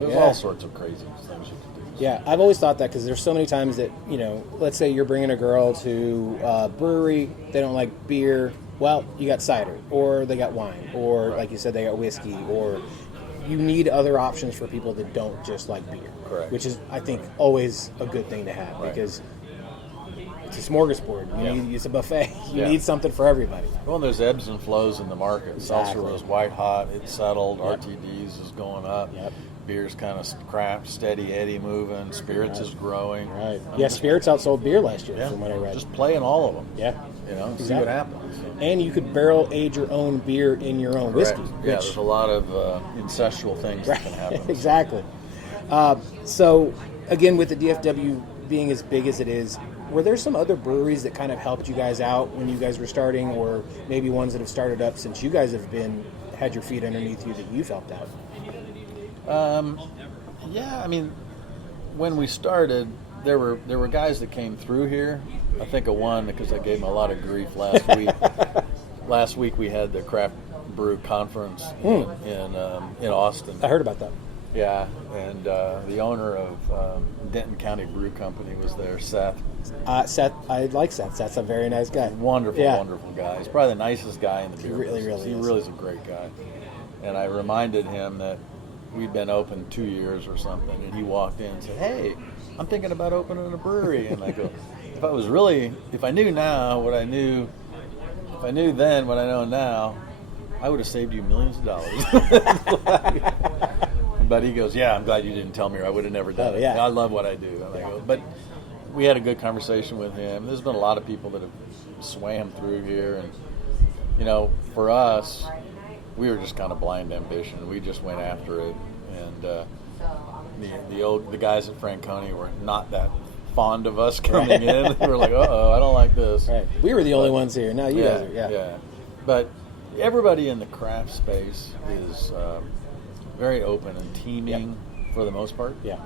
There's all sorts of crazy things you can do. Yeah, I've always thought that because there's so many times that, let's say you're bringing a girl to a brewery, they don't like beer. Well, you got cider, or they got wine, or like you said, they got whiskey, or you need other options for people that don't just like beer. Correct. Which is, I think, always a good thing to have because it's a smorgasbord. It's a buffet. You need something for everybody. Well, there's ebbs and flows in the market. Exactly. Seltzer was white hot. It's settled. RTDs is going up. Yep. Beer's kind of craft, steady Eddie moving. Spirits is growing. Right. Spirits outsold beer last year, from what I read. Just playing all of them. Yeah. See what happens. And you could barrel age your own beer in your own whiskey. Yeah, there's a lot of incestual things that can happen. Exactly. So, again, with the DFW being as big as it is, were there some other breweries that kind of helped you guys out when you guys were starting, or maybe ones that have started up since you guys have had your feet underneath you that you've helped out? Yeah, I mean, when we started, there were guys that came through here. I think of one because I gave him a lot of grief last week. Last week we had the craft brew conference in Austin. I heard about that. Yeah, and the owner of Denton County Brew Company was there, Seth. Seth, I like Seth. Seth's a very nice guy. Wonderful, wonderful guy. He's probably the nicest guy in the beer business. He really is a great guy. And I reminded him that we'd been open 2 years or something, and he walked in and said, "Hey, I'm thinking about opening a brewery." And I go, if I knew now what I knew, if I knew then what I know now, I would have saved you millions of dollars. But he goes, "Yeah, I'm glad you didn't tell me, or I would have never done it. I love what I do." And I go, but we had a good conversation with him. There's been a lot of people that have swam through here, and for us, we were just kind of blind ambition. We just went after it, and the guys at Franconi were not that fond of us coming in. We were like, "Uh-oh, I don't like this." Right. We were the only ones here. Now you guys are. Yeah. But everybody in the craft space is very open and teaming for the most part. Yeah.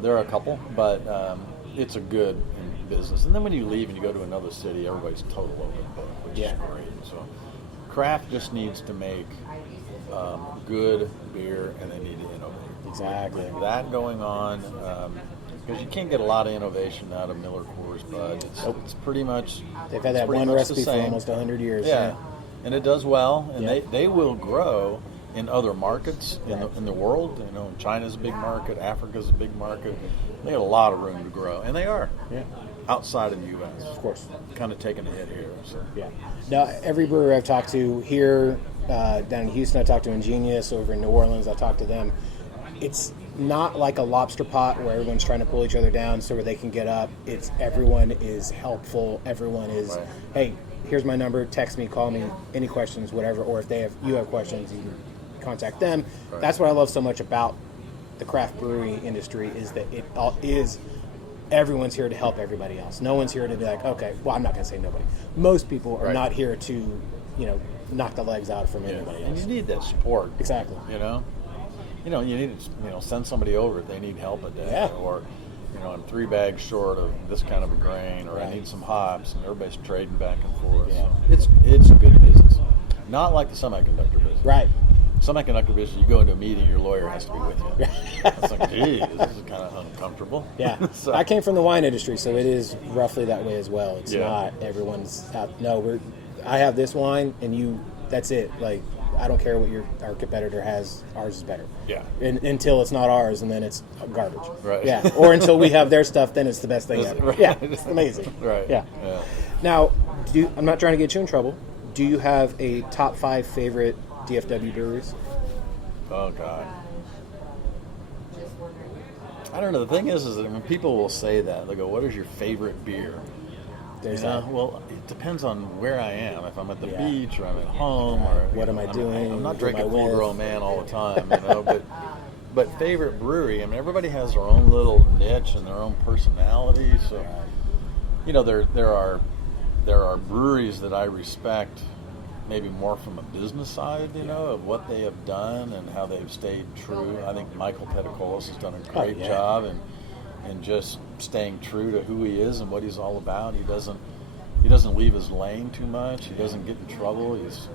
There are a couple, but it's a good business. And then when you leave and you go to another city, everybody's total open book, which is great. So craft just needs to make good beer, and they need to innovate. Exactly. With that going on, because you can't get a lot of innovation out of Miller Coors Bud. It's pretty much they've had that one recipe for almost 100 years. Yeah, and it does well, and they will grow in other markets in the world. China's a big market, Africa's a big market. They have a lot of room to grow, and they are. Yeah. Outside of the U.S., of course, kind of taking a hit here. So. Yeah. Now, every brewer I've talked to here down in Houston, I talked to Ingenious. Over in New Orleans, I talked to them. It's not like a lobster pot where everyone's trying to pull each other down so where they can get up. It's everyone is helpful. Everyone is, hey, here's my number. Text me, call me, any questions, whatever. Or if you have questions, you can contact them. Right. That's what I love so much about the craft brewing industry is that it is. Everyone's here to help everybody else. No one's here to be like, okay, well, I'm not going to say nobody. Most people are not here to, knock the legs out from anybody else. And you need that support. Exactly. You need to, send somebody over if they need help a day. Yeah. Or, I'm 3 bags short of this kind of a grain, or I need some hops, and everybody's trading back and forth. Yeah. So it's a good business. Not like the semiconductor business. Right. Semiconductor business, you go into a meeting, your lawyer has to be with you. It's like, gee, this is kind of uncomfortable. Yeah. So. I came from the wine industry, so it is roughly that way as well. It's not everyone's out. No, I have this wine, and that's it. Like, I don't care what our competitor has. Ours is better. Yeah. Until it's not ours, and then it's garbage. Right. Yeah. Or until we have their stuff, then it's the best thing ever. Right. Yeah. It's amazing. Right. Yeah. Now, I'm not trying to get you in trouble. Do you have a top 5 favorite DFW breweries? Oh, God. I don't know. The thing is that when people will say that, they go, "What is your favorite beer?" Well, it depends on where I am. If I'm at the beach, or I'm at home, or what am I doing? I'm not drinking Full Grown Man all the time, But favorite brewery. I mean, everybody has their own little niche and their own personality. So, there are breweries that I respect, maybe more from a business side, of what they have done and how they've stayed true. I think Michael Peticolis has done a great job and just staying true to who he is and what he's all about. He doesn't leave his lane too much. He doesn't get in trouble. He's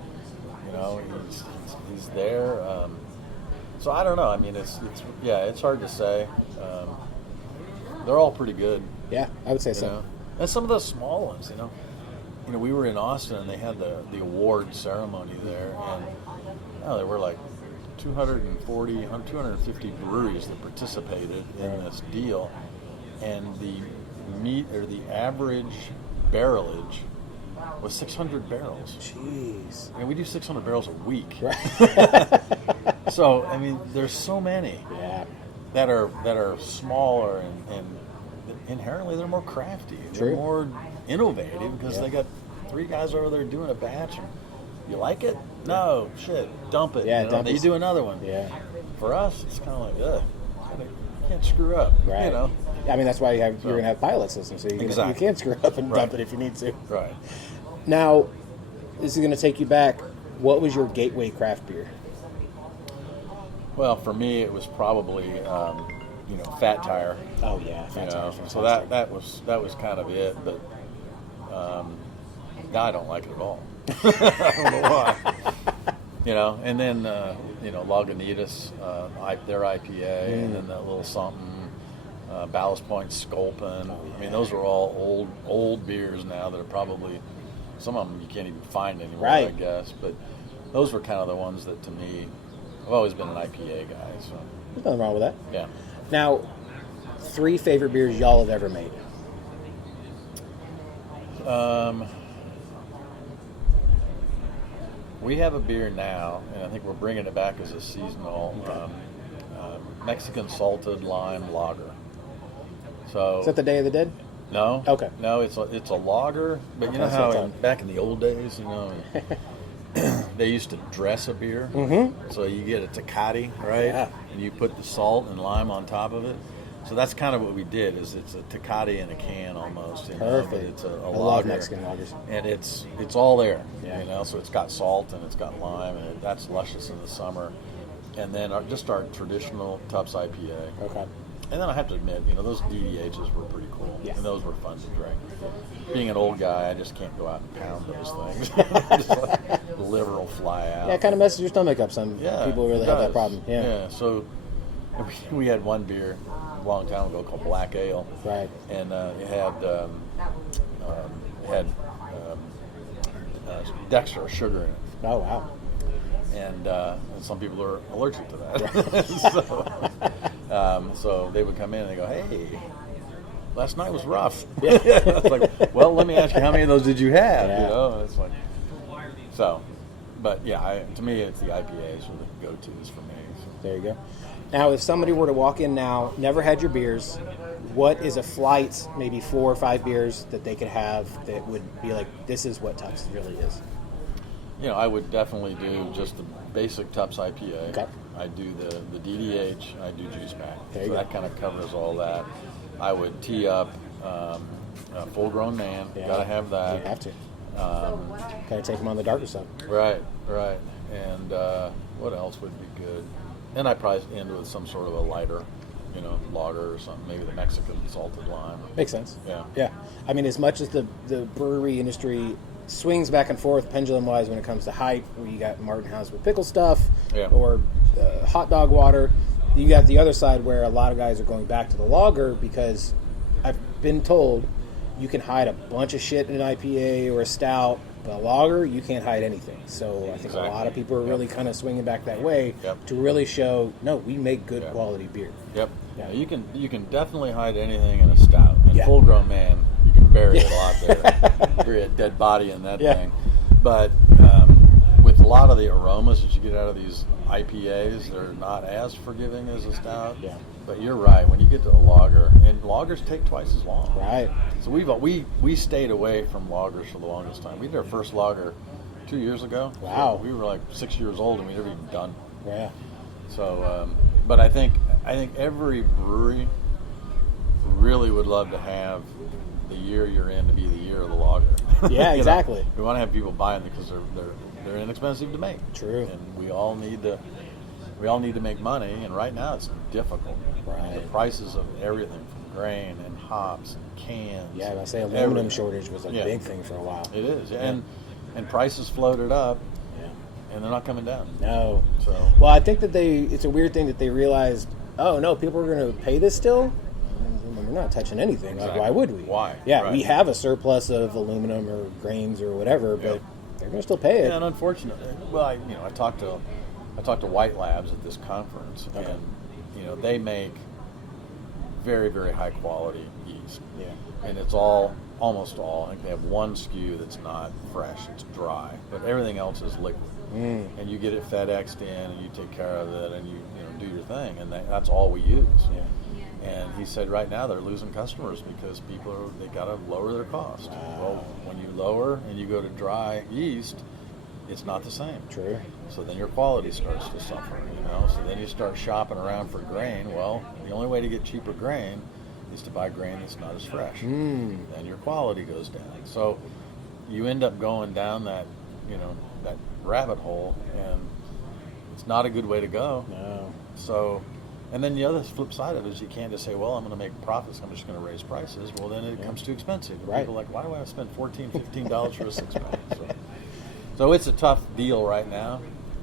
there. So I don't know. I mean, it's hard to say. They're all pretty good. Yeah, I would say so. Know? And some of those small ones, we were in Austin and they had the award ceremony there, and there were like 240, 250 breweries that participated in this deal, and the average barrelage was 600 barrels. Jeez. I mean, we do 600 barrels a week. Right. So, I mean, there's so many that are smaller and inherently they're more crafty. True. They're more innovative because they got 3 guys over there doing a batch. And you like it? No. Shit. Dump it. Yeah, Then you do another one. Yeah. For us, it's kind of like, ugh. You can't screw up. Right. I mean, that's why you're going to have pilot systems, so you can't screw up and dump it if you need to. Right. Now, this is going to take you back. What was your gateway craft beer? Well, for me, it was probably Fat Tire. Oh yeah, Fat Tire. So that was kind of it, but I don't like it at all. I don't know why. And then Lagunitas, their IPA, and then that little something, Ballast Point Sculpin. I mean, those are all old beers now that are probably, some of them you can't even find anymore, right. I guess. But those were kind of the ones that, to me, I've always been an IPA guy. So there's nothing wrong with that. Yeah. Now, 3 favorite beers y'all have ever made. We have a beer now, and I think we're bringing it back as a seasonal Mexican salted lime lager. So is that the Day of the Dead? No. Okay. No, it's a lager, but you know how back in the old days, they used to dress a beer. Mm-hmm. So you get a Tecate, right? Yeah. And you put the salt and lime on top of it. So that's kind of what we did. It's a Tecate in a can almost. Perfect. But it's a I lager. love Mexican lagers. And it's all there. Yeah. So it's got salt and it's got lime, and that's luscious in the summer. And then our traditional Tupps IPA. Okay. And then I have to admit, those DDHs were pretty cool. Yeah. And those were fun to drink. Being an old guy, I just can't go out and pound those things. Just like, the liver will fly out. Yeah, it kind of messes your stomach up. Some people really have that problem. Yeah. So we had one beer a long time ago called Black Ale. Right. And it had dextrose sugar in it. Oh, wow. And some people are allergic to that. So they would come in and they go, "Hey, last night was rough." It's like, well, let me ask you, how many of those did you have? Yeah. It's like, so, but yeah, to me, it's the IPAs are the go-tos for me. So. There you go. Now, if somebody were to walk in now, never had your beers, what is a flight, maybe 4 or 5 beers that they could have that would be like, this is what Tupps really is? I would definitely do just the basic Tupps IPA. Okay. I do the DDH. I do juice pack. There you so go. that kind of covers all that. I would tee up a full-grown man. Yeah. Got to have that. You have to. Kind of take them on the darker side. Right. And what else would be good? And I probably end with some sort of a lighter, lager or something. Maybe the Mexican salted lime. Makes sense. Yeah. I mean, as much as the brewery industry swings back and forth pendulum-wise when it comes to hype, where you got Martin House with pickle stuff or hot dog water, you got the other side where a lot of guys are going back to the lager because I've been told you can hide a bunch of shit in an IPA or a stout, but a lager, you can't hide anything. So I think a lot of people are really kind of swinging back that way to really show, no, we make good quality beer. Yep. Yeah. You can definitely hide anything in a stout. And full-grown man, you can bury it a lot there. Bury a dead body in that thing. But with a lot of the aromas that you get out of these IPAs, they're not as forgiving as a stout. Yeah. But you're right. When you get to a lager, and lagers take twice as long. Right. So we stayed away from lagers for the longest time. We did our first lager 2 years ago. Wow. So we were like 6 years old and we never even done. Yeah. So, but I think every brewery really would love to have the year you're in to be the year of the lager. Yeah, exactly. We want to have people buying them because they're inexpensive to make. True. And we all need to make money, and right now it's difficult. Right. The prices of everything from grain and hops and cans. Yeah, I say aluminum shortage was a big thing for a while. It is, and prices floated up. Yeah. and they're not coming down. No. So well, I think that it's a weird thing that they realized. Oh no, people are going to pay this still. We're not touching anything. Exactly. Like, why would we? Why? Yeah, right. we have a surplus of aluminum or grains or whatever, but they're going to still pay it. Yeah, and unfortunately, well, I talked to White Labs at this conference, Okay. and they make very, very high quality yeast. Yeah. And it's almost all. I think they have one SKU that's not fresh; it's dry, but everything else is liquid. And you get it FedExed in, and you take care of it, and you do your thing, and that's all we use. Yeah. And he said right now they're losing customers because they got to lower their cost. Wow. Well, when you lower and you go to dry yeast, it's not the same. True. So then your quality starts to suffer, So then you start shopping around for grain. Well, the only way to get cheaper grain is to buy grain that's not as fresh. Then your quality goes down. So you end up going down that rabbit hole, and it's not a good way to go. No. So, and then the other flip side of it is you can't just say, well, I'm going to make profits, I'm just going to raise prices. Well, then it becomes too expensive. And Right. people are like, why do I have to spend $14, $15 for a 6-pack? So it's a tough deal right now.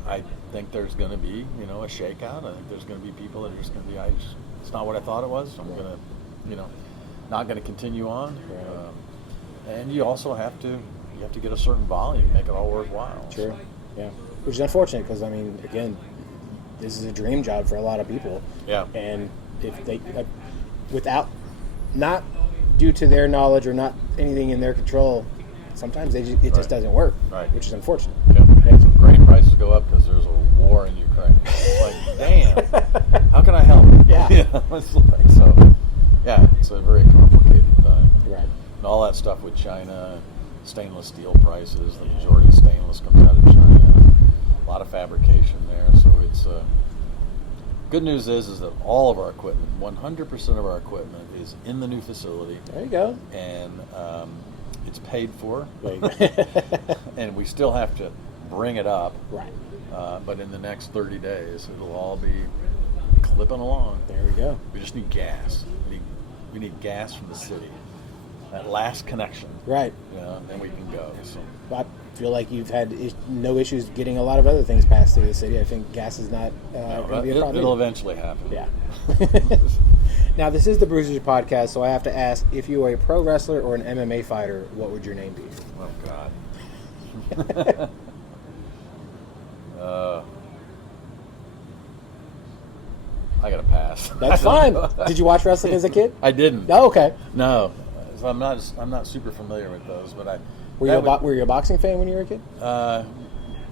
I think there's going to be, a shakeout. I think there's going to be people that are just going to be, it's not what I thought it was. So I'm going to, not going to continue on. Right. And you also have to get a certain volume, make it all worthwhile. Sure. Yeah. Which is unfortunate because, again, this is a dream job for a lot of people. Yeah. And if they, without, not due to their knowledge or not anything in their control, sometimes it just doesn't work. Right. Which is unfortunate. Yeah. So grain prices go up because there's a war in Ukraine. It's like, damn, how can I help? Yeah. It's like, so, yeah, it's a very complicated thing. Right. And all that stuff with China, stainless steel prices, the majority of stainless comes out of China. A lot of fabrication there, so it's good news is that all of our equipment, 100% of our equipment, is in the new facility. There you go. And it's paid for. Right. And we still have to bring it up. Right. But in the next 30 days, it'll all be clipping along. There we go. We just need gas. We need gas from the city. That last connection. Right. And then we can go. So. I feel like you've had no issues getting a lot of other things passed through the city. I think gas is not going to be a problem. It'll eventually happen. Yeah. Now, this is the Brewsers podcast, so I have to ask, if you were a pro wrestler or an MMA fighter, what would your name be? Oh, God. I got to pass. That's fine. Did you watch wrestling as a kid? I didn't. Oh, okay. No. So I'm not super familiar with those, but Were you a boxing fan when you were a kid?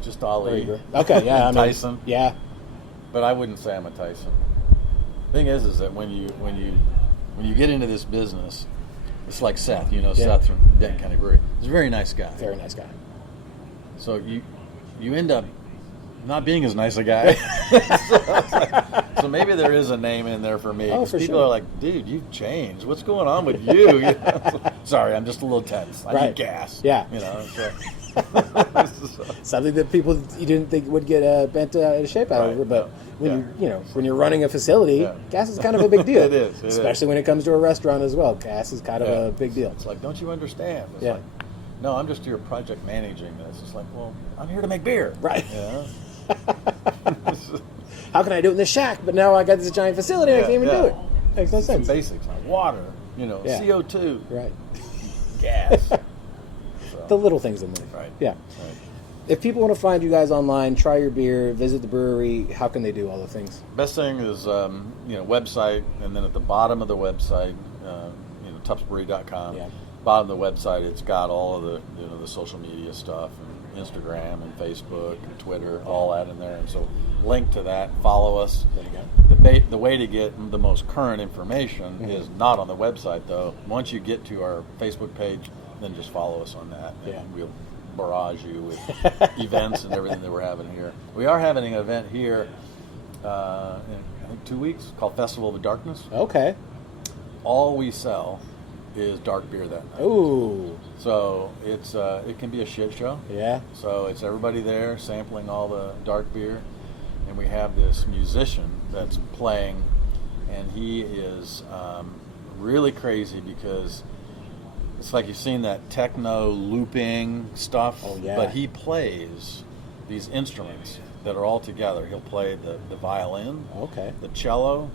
Just Ali. Okay, yeah. Tyson. Yeah. But I wouldn't say I'm a Tyson. Thing is that when you get into this business, it's like Seth. Seth from Denton County Brewery. He's a very nice guy. Very nice guy. So you end up not being as nice a guy. So maybe there is a name in there for me. Oh, for people sure. are like, dude, you've changed. What's going on with you? Sorry, I'm just a little tense. I need gas. Yeah. Something that people you didn't think would get bent out of shape out of, but when you're running a facility, gas is kind of a big deal. It is, especially when it comes to a restaurant as well. Gas is kind of a big deal. It's like, don't you understand? It's like, no, I'm just here project managing this. It's like, well, I'm here to make beer. Right. Yeah. How can I do it in the shack? But now I got this giant facility, I can't even do it. Makes no sense. Some basics like water, CO2, right? Gas. The little things in life. Right. Yeah. Right. If people want to find you guys online, try your beer, visit the brewery, how can they do all the things? Best thing is website, and then at the bottom of the website, tuppsbrewery.com. Yeah. Bottom of the website, it's got all of the the social media stuff, and Instagram and Facebook and Twitter, all that in there. And so link to that, follow us. There you go. The way to get the most current information is not on the website, though. Once you get to our Facebook page, then just follow us on that, and we'll barrage you with events and everything that we're having here. We are having an event here in, I think, 2 weeks called Festival of Darkness. Okay. All we sell is dark beer that night. Ooh. So it can be a shit show. Yeah. So it's everybody there sampling all the dark beer, and we have this musician that's playing, and he is really crazy because it's like you've seen that techno looping stuff, oh, yeah. but he plays these instruments that are all together. He'll play the violin, Okay. the cello,